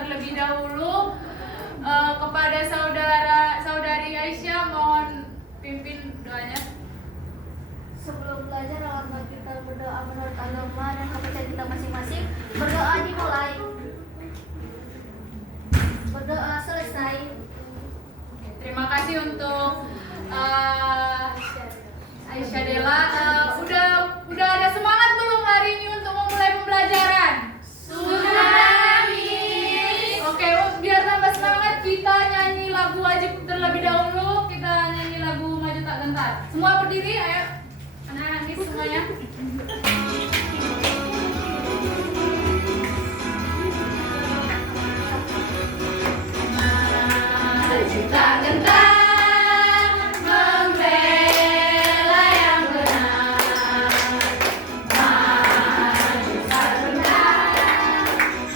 terlebih dahulu. Kepada saudari Aisyah, mohon pimpin doanya. Sebelum belajar, alangkah kita berdoa menurut agama dan kepercayaan kita masing-masing. Berdoa dimulai. Berdoa selesai. Terima kasih untuk Aisyah Dela. Udah ada semangat belum hari ini untuk memulai pembelajaran? Sudah, Miss. Oke, biar tambah semangat kita nyanyi lagu wajib terlebih dahulu. Kita nyanyi lagu Maju Tak Gentar. Semua berdiri, ayo. Anak-anak Miss semuanya. Maju tak gentar, membela yang benar. Maju tak gentar,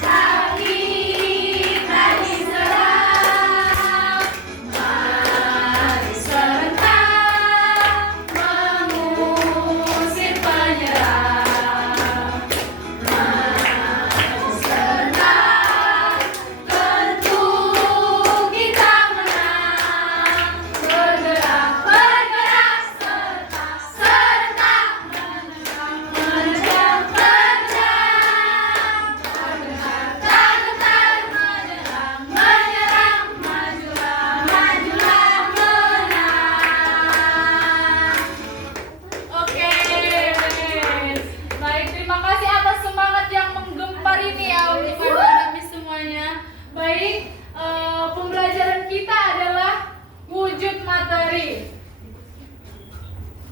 tak kita diserang. Mari serentak mengusir penyerang. Maju serentak, tentu kita menang. Bergerak, bergerak, serentak menerjang, menerjang, menerjang. Bergerak, tak gentar, menyerang, menyerang. Majulah, majulah, menang. Oke, baik, terima kasih atas semangat yang menggempar ini ya untuk anak-anak Miss semuanya. Baik, pembelajaran kita adalah wujud materi.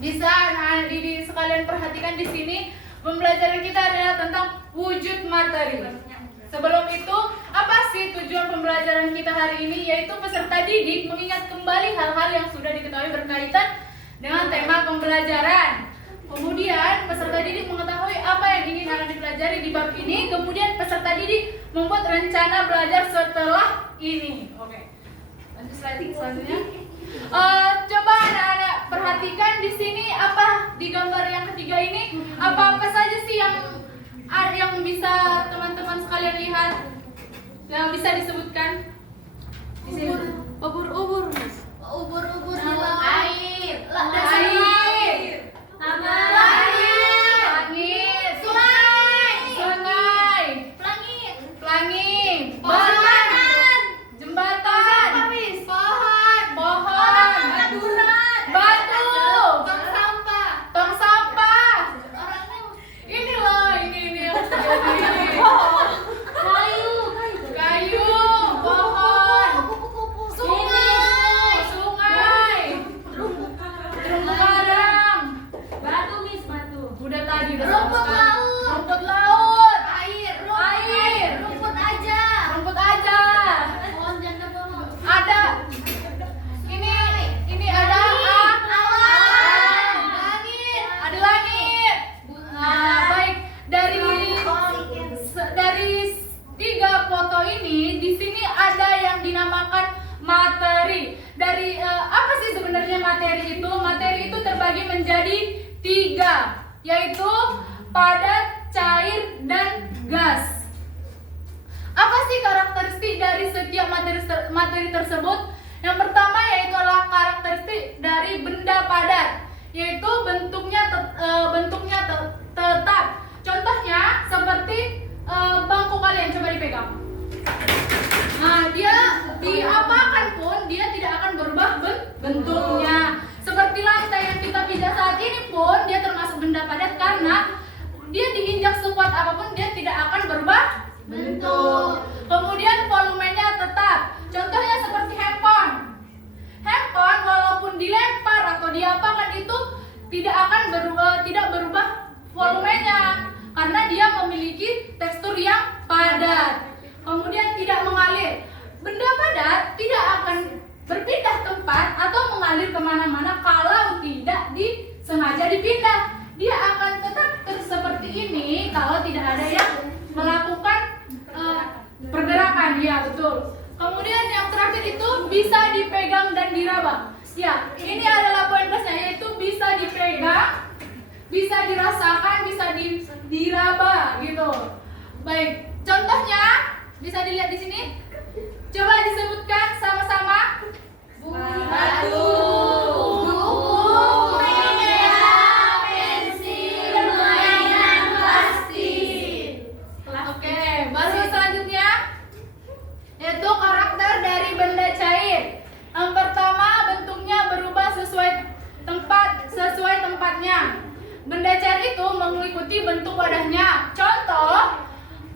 Bisa anak-anak didik sekalian perhatikan di sini, pembelajaran kita adalah tentang wujud materi. Sebelum itu, apa sih tujuan pembelajaran kita hari ini? Yaitu peserta didik mengingat kembali hal-hal yang sudah diketahui berkaitan dengan tema pembelajaran. Kemudian peserta didik mengetahui apa yang ingin akan dipelajari di bab ini. Kemudian peserta didik membuat rencana belajar setelah ini. Oke. Lanjut slide selanjutnya. Coba anak-anak perhatikan di sini apa di gambar yang ketiga ini. Apa saja sih yang bisa teman-teman sekalian lihat? Yang bisa disebutkan? Di sini. Ubur-ubur, Miss. Ubur-ubur di Air. laut. Air. Langit. Sungai. Pelangi. Jembatan. Pohon. Batu. Tong sampah. Ini yang terjadi. Kayu. Pohon. Sungai. Terumbu karang. Udah tadi udah sama Rumput sekali. laut. Rumput laut. Air. Rumput aja. Ada. Ini ada awan. Ada langit. Nah, baik, dari 3 foto ini di sini ada yang dinamakan materi. Dari apa sih sebenarnya materi itu? Materi itu terbagi menjadi 3, yaitu padat, cair, dan gas. Apa sih karakteristik dari setiap materi tersebut? Yang pertama yaitu adalah karakteristik dari benda padat, yaitu bentuknya tetap. Contohnya seperti bangku kalian, coba dipegang. Nah, dia diapakan pun dia tidak akan berubah bentuknya. Seperti lantai yang kita pijak saat ini pun dia termasuk benda padat karena dia diinjak sekuat apapun dia tidak akan berubah bentuk. Kemudian volumenya tetap. Contohnya seperti handphone. Handphone walaupun dilempar atau diapakan itu tidak berubah volumenya karena dia memiliki tekstur yang padat. Kemudian tidak mengalir. Benda padat tidak akan berpindah tempat atau mengalir kemana-mana kalau tidak disengaja dipindah. Dia akan tetap seperti ini kalau tidak ada yang melakukan pergerakan. Ya, betul. Kemudian yang terakhir itu bisa dipegang dan diraba. Ya, ini adalah poin plusnya, yaitu bisa dipegang, bisa dirasakan, bisa diraba gitu. Baik, contohnya Bisa dilihat di sini. Coba disebutkan sama-sama. Batu, buku, meja, pensil, mainan plastik. Oke, baru selanjutnya yaitu karakter dari benda cair. Yang pertama, bentuknya berubah sesuai tempatnya. Benda cair itu mengikuti bentuk wadahnya. Contoh,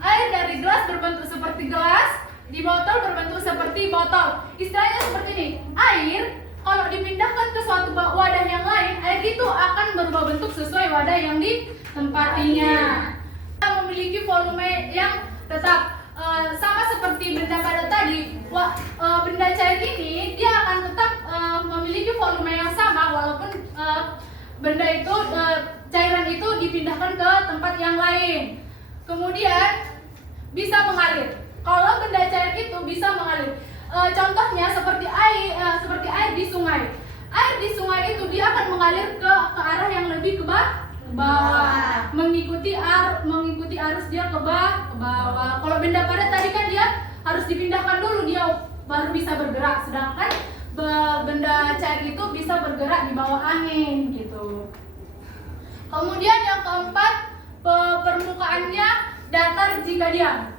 air dari gelas berbentuk seperti gelas, di botol berbentuk seperti botol. Istilahnya seperti ini. Air kalau dipindahkan ke suatu wadah yang lain, air itu akan berubah bentuk sesuai wadah yang ditempatinya. Kita memiliki volume yang tetap. Sama seperti benda padat tadi, benda cair ini dia akan tetap memiliki volume yang sama walaupun benda itu cairan itu dipindahkan ke tempat yang lain. Kemudian bisa mengalir. Kalau benda cair itu bisa mengalir, contohnya seperti air di sungai. Air di sungai itu dia akan mengalir ke arah yang lebih ke bawah, mengikuti arus dia ke bawah. Kalau benda padat tadi kan dia harus dipindahkan dulu, dia baru bisa bergerak. Sedangkan benda cair itu bisa bergerak di bawah angin gitu. Kemudian yang keempat, permukaannya datar jika diam.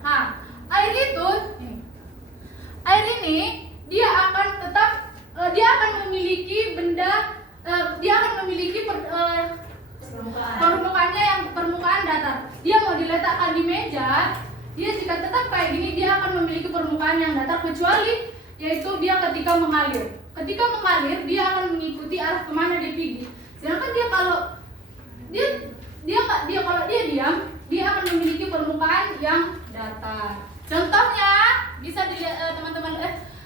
Air ini dia akan memiliki permukaan datar. Dia mau diletakkan di meja, dia jika tetap kayak gini dia akan memiliki permukaan yang datar, kecuali yaitu dia ketika mengalir. Ketika mengalir dia akan mengikuti arah kemana dia pergi. Sedangkan dia kalau dia diam, dia akan memiliki permukaan yang datar. Contohnya bisa dilihat teman-teman,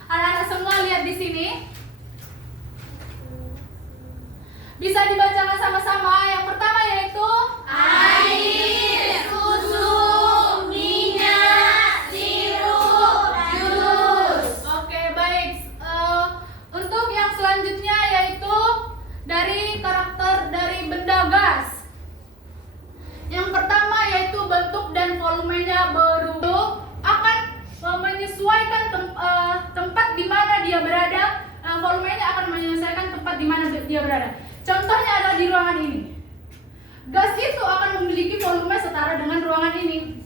anak-anak semua lihat di sini. Bisa dibacakan sama-sama. Yang pertama yaitu air, susu, minyak, sirup, jus. Oke, baik. Untuk yang selanjutnya yaitu dari karakter dari benda gas. Yang pertama yaitu bentuk dan volumenya berubah, akan menyesuaikan tempat di mana dia berada. Volumenya akan menyesuaikan tempat di mana dia berada. Contohnya adalah di ruangan ini. Gas itu akan memiliki volume setara dengan ruangan ini.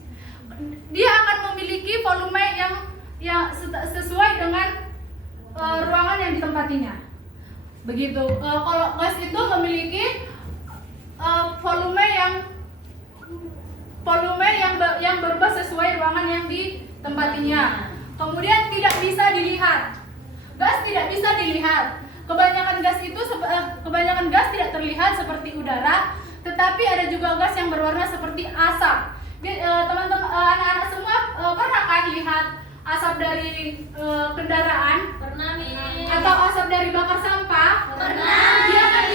Dia akan memiliki volume yang sesuai dengan ruangan yang ditempatinya. Begitu. Kalau gas itu memiliki volume yang berubah sesuai ruangan yang ditempatinya. Kemudian tidak bisa dilihat. Gas tidak bisa dilihat. Kebanyakan gas tidak terlihat seperti udara, tetapi ada juga gas yang berwarna seperti asap. Teman-teman, anak-anak semua pernah kan lihat asap dari kendaraan? Pernah nih. Atau asap dari bakar sampah? Pernah. Dia kan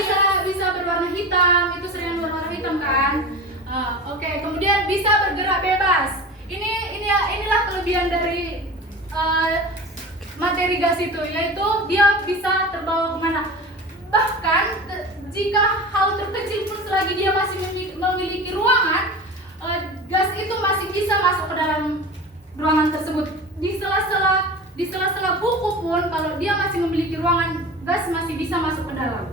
bisa berwarna hitam, itu sering berwarna hitam kan? Oke. Kemudian bisa bergerak bebas. Inilah kelebihan dari materi gas itu, yaitu dia bisa terbawa kemana. Bahkan jika hal terkecil pun selagi dia masih memiliki ruangan, gas itu masih bisa masuk ke dalam ruangan tersebut. Di sela-sela buku pun kalau dia masih memiliki ruangan, gas masih bisa masuk ke dalam.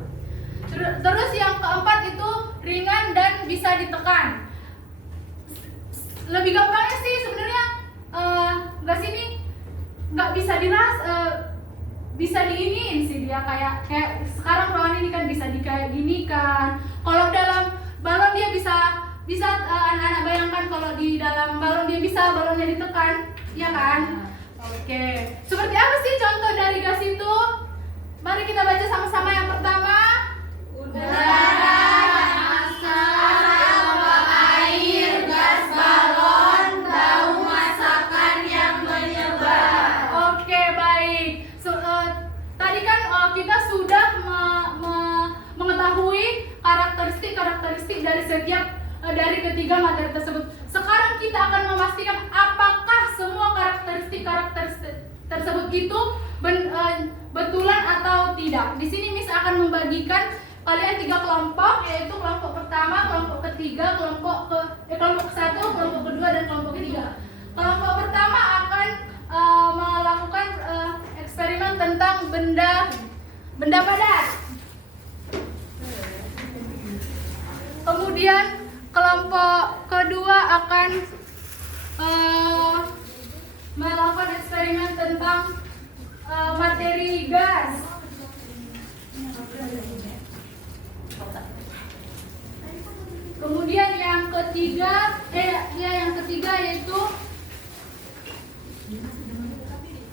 Terus yang keempat itu ringan dan bisa ditekan. Lebih gampangnya sih sebenarnya gas ini nggak bisa bisa diiniin sih dia kayak sekarang ruangan ini kan bisa kayak gini kan. Kalau dalam balon dia bisa anak-anak bayangkan kalau di dalam balon dia bisa balonnya ditekan, ya kan? Oke. Seperti apa sih contoh dari gas itu? Mari kita baca sama-sama. Yang pertama, Udara, asap, air, gas balon, bau masakan yang menyebar. Oke, baik. Tadi kan kita sudah mengetahui karakteristik dari setiap dari ketiga materi tersebut. Sekarang kita akan memastikan apakah semua karakteristik tersebut itu betulan atau tidak. Di sini Miss akan membagikan kalian 3 kelompok, yaitu kelompok pertama, kelompok ketiga, kelompok ke-1, kelompok kedua, dan kelompok ketiga. Kelompok pertama akan benda padat. Kemudian kelompok kedua akan melakukan eksperimen tentang materi gas. Kemudian yang ketiga yaitu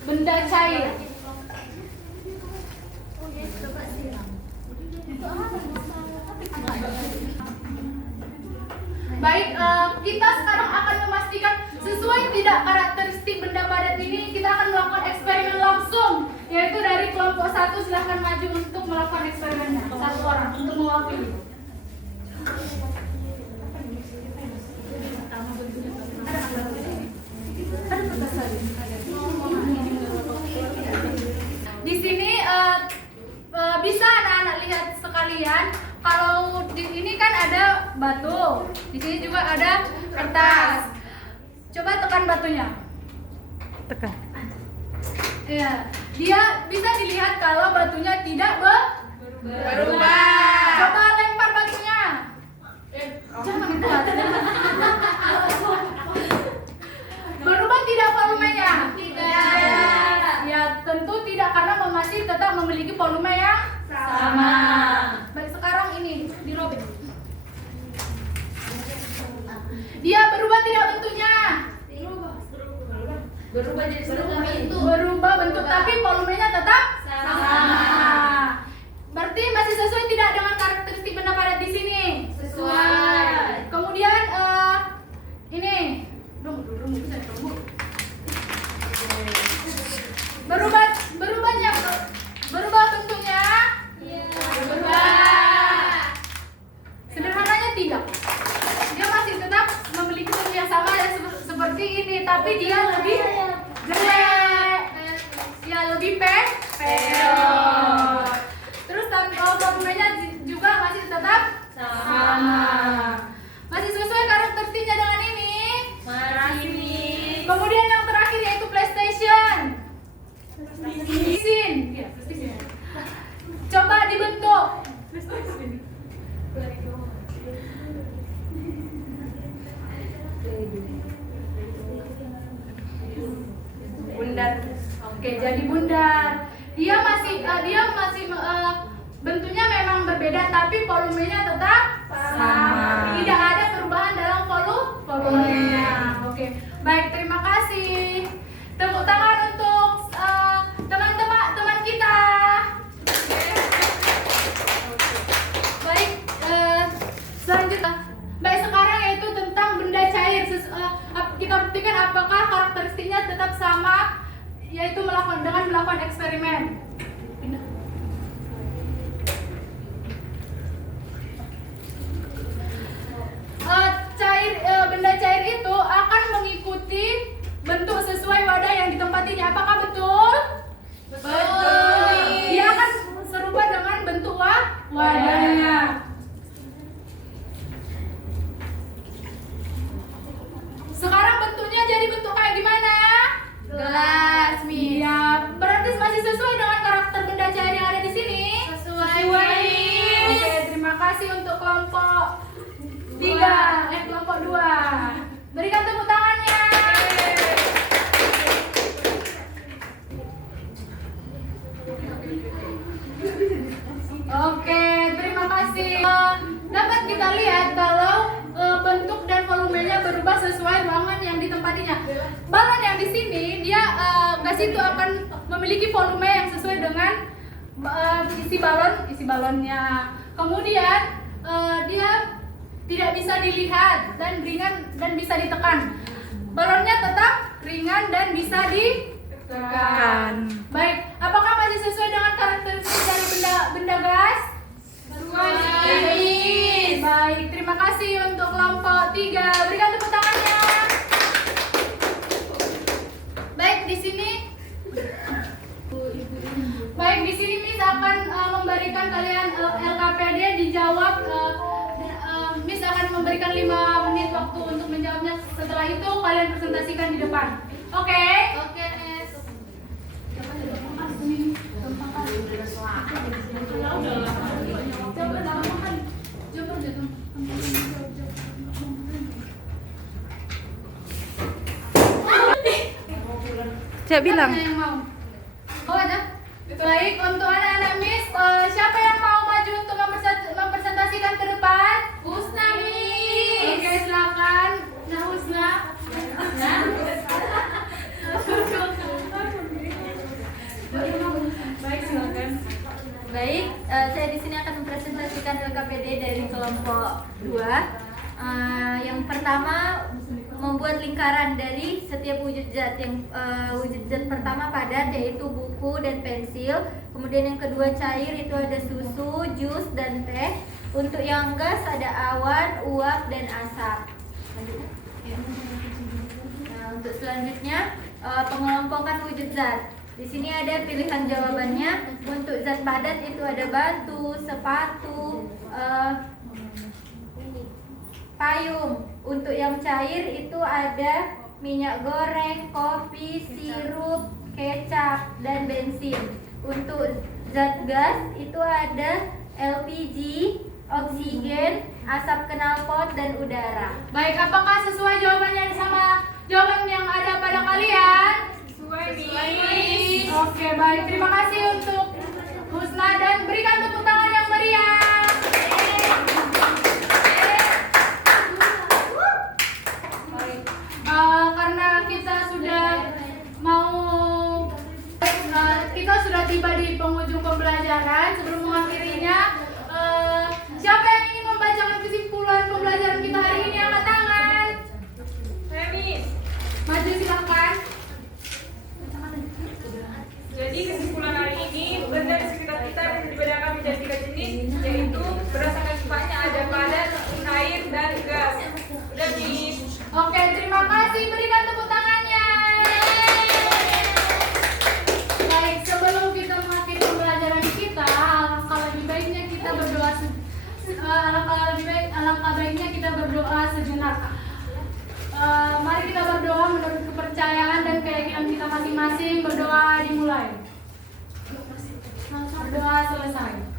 benda cair. Baik, kita sekarang akan memastikan sesuai tidak karakteristik benda padat ini. Kita akan melakukan eksperimen langsung, yaitu dari kelompok 1 silahkan maju untuk melakukan eksperimennya. 1 orang untuk mewakili. Di sini bisa anak-anak lihat sekalian, kalau di sini kan ada batu, di sini juga ada kertas. Coba tekan batunya. Tekan. Iya, dia bisa dilihat kalau batunya tidak berubah. Coba lempar batunya. Jangan kuat. Berubah tidak volumenya? Tidak. Ya tentu tidak, karena masih tetap memiliki volume yang sama. Baik, sekarang ini dirobek. Dia berubah tidak bentuknya? Berubah jadi setengah bentuk. Berubah bentuk tapi volumenya tetap sama. Berarti masih sesuai tidak dengan karakteristik benda padat di sini? Sesuai. Kemudian ini berubah bentuknya? Berubah. Sederhananya tidak. Dia masih tetap memiliki bentuk yang sama ya, seperti ini, tapi dia lebih jelek. Ya, lebih pendek. Terus volumenya juga masih tetap sama. Masih sesuai karakteristiknya dengan ini? Masih. Kemudian yang terakhir yaitu PlayStation. Mesin. Coba dibentuk. Bundar. Oke, jadi bundar. Dia masih bentuknya memang berbeda, tapi volumenya tetap Sama. Tidak ada perubahan dalam volumenya. Oke, baik, terima kasih. Tepuk tangan untuk teman-teman kita. Baik, selanjutnya. Baik, sekarang yaitu tentang benda cair. Kita buktikan apakah karakteristiknya tetap sama, yaitu melakukan eksperimen. Benda cair itu akan mengikuti bentuk sesuai wadah yang ditempatinya. Apakah betul? Betul. Dia akan serupa dengan bentuk wadahnya. Sekarang bentuknya jadi bentuk kayak gimana? Gelas, Miss. Ya, berarti masih sesuai dengan karakter benda cair yang ada di sini? Sesuai, Miss. Oke, terima kasih untuk kelompok 3, kelompok 2. Berikan tepuk tangannya. Oke, terima kasih. Dapat kita lihat kalau bentuk dan volumenya berubah sesuai ruangan yang ditempatinya. Balon yang di sini gas itu akan memiliki volume yang sesuai dengan isi balonnya. Kemudian dia tidak bisa dilihat dan ringan dan bisa ditekan. Balonnya tetap ringan dan bisa ditekan. Baik, apakah masih sesuai dengan karakteristik dari benda gas? Sesuai. Baik, terima kasih untuk kelompok 3. Berikan tepuk tangannya. Baik, di sini Miss akan memberikan kalian LKPD dijawab. Miss akan memberikan 5 menit waktu untuk menjawabnya. Setelah itu kalian presentasikan di depan. Oke? Oke, Miss. Cak bilang. Siapa yang mau? Oh ada? Baik, untuk anak-anak Miss, siapa yang mau maju untuk mempresentasikan ke depan? Husna Miss. Oke, silakan. Nah, Husna. Nah. Baik, silakan. Baik, saya di sini akan mempresentasikan LKPD dari kelompok 2. Yang pertama, membuat lingkaran dari setiap wujud zat. Yang wujud zat pertama padat, yaitu buku dan pensil. Kemudian yang kedua cair, itu ada susu, jus, dan teh. Untuk yang gas ada awan, uap, dan asap. Nah, untuk selanjutnya pengelompokan wujud zat. Di sini ada pilihan jawabannya. Untuk zat padat itu ada batu, sepatu, payung. Untuk yang cair itu ada minyak goreng, kopi, sirup, kecap, dan bensin. Untuk zat gas itu ada LPG, oksigen, asap knalpot, dan udara. Baik, apakah sesuai jawabannya sama jawaban yang ada pada kalian? Sesuai, Miss. Oke, baik. Terima kasih untuk Husna dan berikan tepuk tangan yang meriah. Baik. Karena kita sudah tiba di penghujung pembelajaran. Sebelum mengakhirinya, siapa yang ingin membacakan kesimpulan pembelajaran kita hari ini? Angkat tangan. Miss. Maju silakan. Jadi kesimpulan hari ini, benda di sekitar kita dibedakan menjadi 3 jenis, yaitu berdasarkan sifatnya ada padat, cair, dan gas. Udah, Miss. Oke, terima kasih. Berikan tepuk tangannya. Baik, sebelum kita mengakhiri pembelajaran kita, alangkah lebih baiknya kita berdoa. Alangkah baiknya kita berdoa sejenak. Mari kita berdoa menurut kepercayaan dan keyakinan kita masing-masing. Berdoa dimulai. Berdoa selesai.